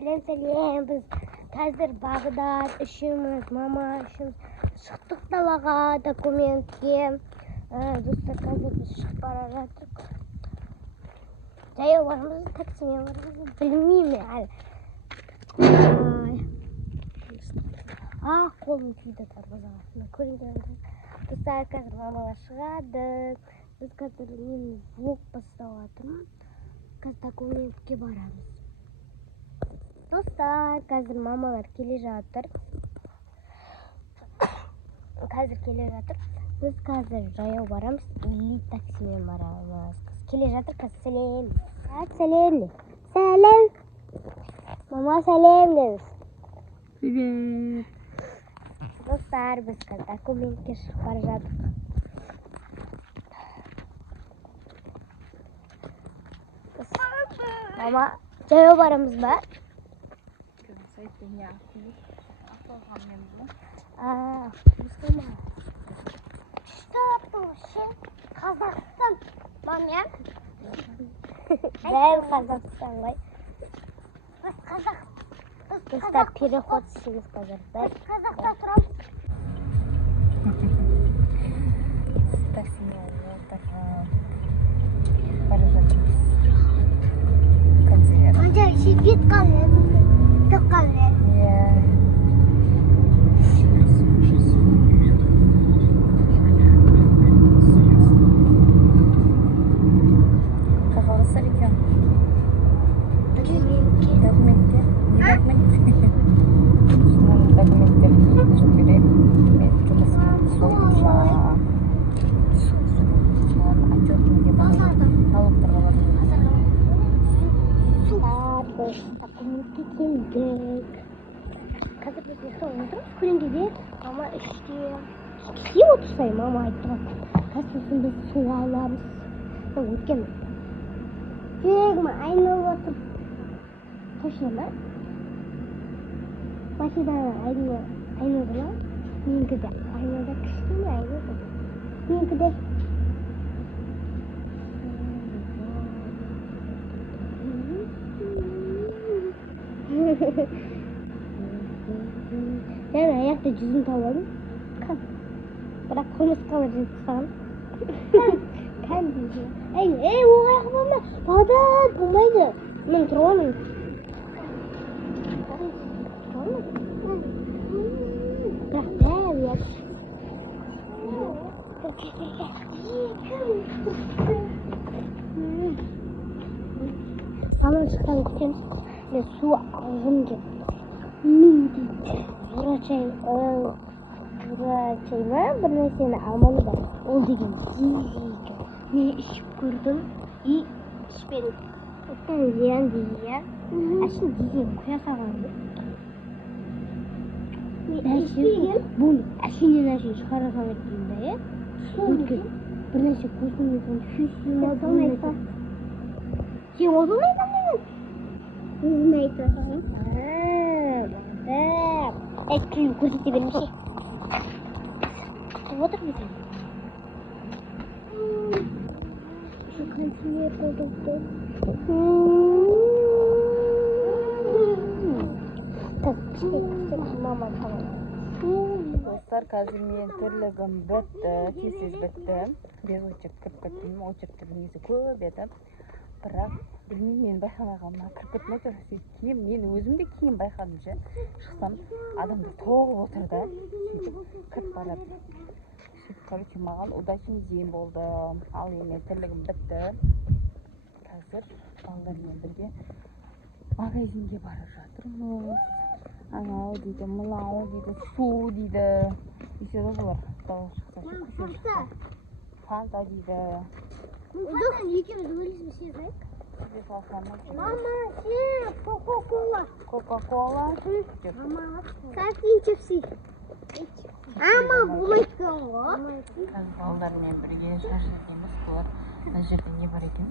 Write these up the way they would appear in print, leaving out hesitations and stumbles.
Сәлем, біз қазір Бағдат үшеуміз, мама үшеуміз шықтық далаға документке. Достар, қазір біз шығып бара жатырмыз. Жаяу бармыз, таксимен бармыз, білмеймін әлі. Қолым күйді тарбазағасында көрінген. Достар, қазір мамаға шығадық. Біз қазір мен влог бастап жатырмын. Қазір документке барамыз. Достар, қазір мамалар келе жатыр. Біз қазір жаяу барамыз, или таксимен барамыз. Келе жатыр, қазір сәлем. Сәлем. Сәлем. Мама, сәлем деңіз. Привет. Достар, біз қазір документке шығып бара жатырмыз. Мама, жаяу барамыз ба? Что вообще? Қазақстан, мамя? Бәрі Қазақстан ғой. Біз Қазақстан. Достар, переход істейміз қазір. Біз Қазақстан тұрамыз. Таксимен бара жатырмыз. Концерт. Қанша шекет қалды? Түк қалды? Қағаласар екен. Документке. Документтер жүріп берейін. Мен жұмысым соңша. Отчетныйге барамын. Налогтарға барамын. Біз документке келдік. Қазір біз ұйықтап отырмыз көлеңкеде. Мама іште. Кеше отырсай, мама айтты. Қазір біз су аламыз. Өткен. Жүрегім айналып отыр. Точно ма? Машинаның айналды ма? Менікі де айналды. Кішкене айналды. Менікі де. Мен аяқта жүзін тауып алдым. Бірақ қылмысқа жатсам. Кән дейді. Ей, ол аяқ болма. Бағдат, болмайды. Мен тұрғанмын. Бірақ бәрі ек. Маман шықтан күтеміз. Мен су алғым кеп. Мен дейді. Врачай ма? Бір нәрсені алманы да. Ол деген дейді. Мен ішіп көрдім. И ішпедім. Оттан зиян дейді. Әшін деген қоя салғанды. Бұл әшінен әшін шығара салмайды деймді. Өткіз. Бір нәрсе көзіммен фүйсін олдылмайды. Сен олдылмайды мен? Өзім айтып. Күлім көрсете бермесе. Күтіп отыр ме сен? Şu kantinler produktu. Mama tamam. Достар, қазір мен тірлігім бітті, тез бітті. Без очерк кіріп кеттім, очерктердің несі көп еді. Бірақ білмеймін, мен байқамағам, кіріп кеттім отыр. Мен өзім де кейін байқадым ше. Шықсам, адамдар тоғып отыр да. Сөйтіп кіріп барады. Сөйтіп, короче, маған удачный день болды. Ал мен тірлігім бітті. Қазір балалармен бірге магазинге бара жатырмыз. Анау дейді, мынау дейді, су дейді. Еще да бұлар. Фанта дейді. Екеуміз өлісіміз сезайық. Мама, сен Кока-Кола. Кока-Кола. Кәсін чепси. Ама, болмайды ғой. Қазір балалармен бірге шаршадеміз. Бұлар мына жерде не бар екен?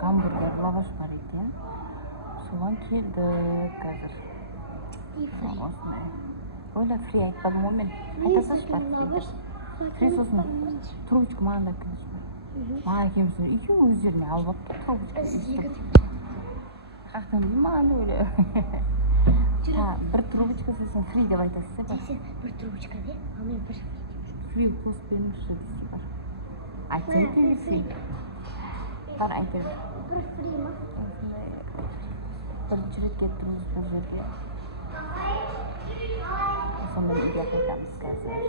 Гамбургер, лаваш бар екен. Соған келдік қазір. Осындай. Ойла фри айтпадым ғой мен. Айтасашы бар фри. Фри сосын трубочка маған да кіріш бар. Маған екеуміз екеуі өздеріне алып алып трубочка істеп. Қақтым маған өлі. Бір трубочкасы сен фри деп айтасыз ба? Сен бір трубочка бер, ал мен бір. Фри плюс беріңізші дейсіз бар. Айтайын фри. Бар айтайын. Бір фри ма? Бірінші рет кеттіңіз бір жерге. Сонда үйге қайтамыз қазір.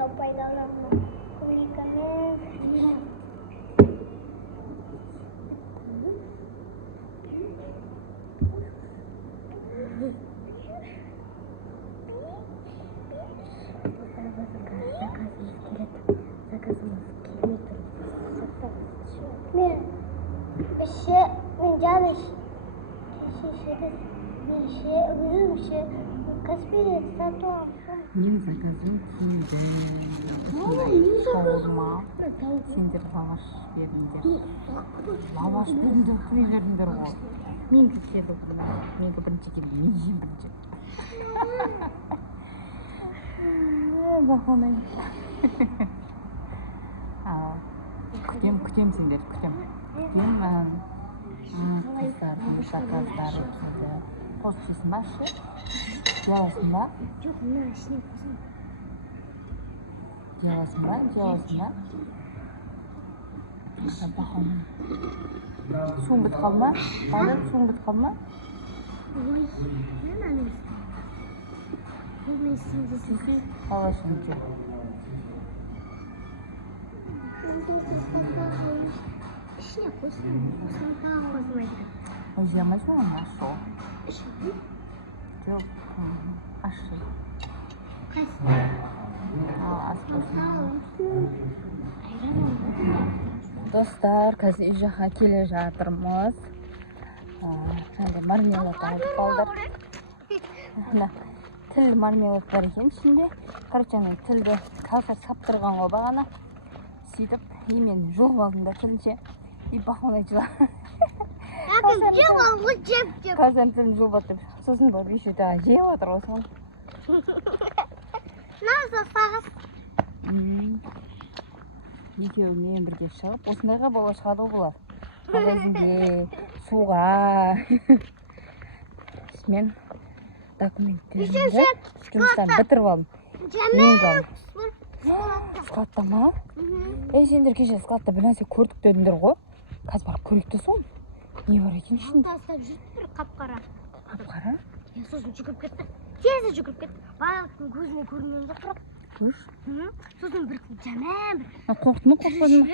Kalau пайдаланма көмекімен мен жаны Каспий сату. Мен заказым келді. Шаурма. Сендер лаваш беріңдер. Лаваш беріңдер, құй беріңдер ғой. Мен кетеді ғой. Менгі бірінші келді, мен жем бірінші. Бақылмай. Күтем сендер, күтем. Қыздардың заказдары келді. Қосып жесін ба, ше? Деласын ба? Жоқ, мына ішіне қосын. Деласын ба? Бақылмай. Суың бітіп қалды ма? Балым, суың бітіп қалды ма? Ой, мен аны істеймін. Бұл мен істеймін. Қалашын жүр. ішіне қосын. Қосын тағы қосылмайды. Өзе алмайсың ғой, ашыл. Ішіне? Жоқ, ашыл. Қайсы? Достар, қазір үй жаққа келе жатырмыз. Мармелад алып қалдыр. Тіл мармелад бар екен ішінде. Короче, тілді қазір саптырған ғой бағана. Сөйтіп, мен жоқ алдында тілше. И бақылмай жыла. Қазір тілін жол батып. Сосын бар, беші тағы жеп отыр осыған. Наза сағыз. Екеуімен бірге шығып, осындайға бала шығады олар. Магазинге, суға. Мен документтерімді жұмыстан бітіріп алдым. Складта ма? Сендер кеше складта бір нәрсе көрдік дедіңдер ғой. Қазір барып көрейік те сол. Не бар екен ішінде? Тастап жүрді бір қап-қара. Қап-қара? Сосын жүгіріп кетті. Тезі жүгіріп кетті. Балықтың көзіне көрінген жоқ бірақ. Көш? Сосын бір жаман бір. Қорқты ма, қорқпады ма?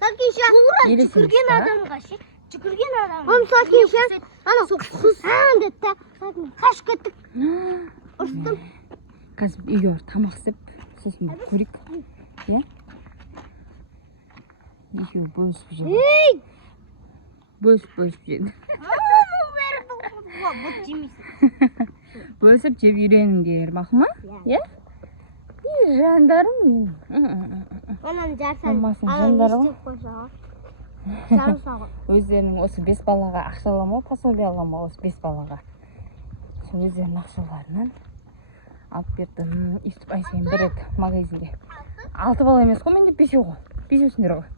Сакинша, жүгірген адамға ше. Жүгірген адам. Сакинша, ана құсаң деді та. Қашып кеттік. Ұрыстым. Қазір үйге бар тамақ істеп, сосын көрейік. Е? Екеуі бөлісіп жеді. Бөлісіп жеді. Бөлісіп жеп үйреніңдер, мақұл ма? Е? Жандарым менің. Онан жарсан. Мамасының жандары ма? Жарсағы. Өздерінің осы 5 балаға ақшалама, пособие алама осы 5 балаға. Сол өздерінің ақшаларынан алып бердім. Үстіп Айсен бір рет магазинге. 6 бала емес қой, менде 5 ғой. 5 өсіндер ғой.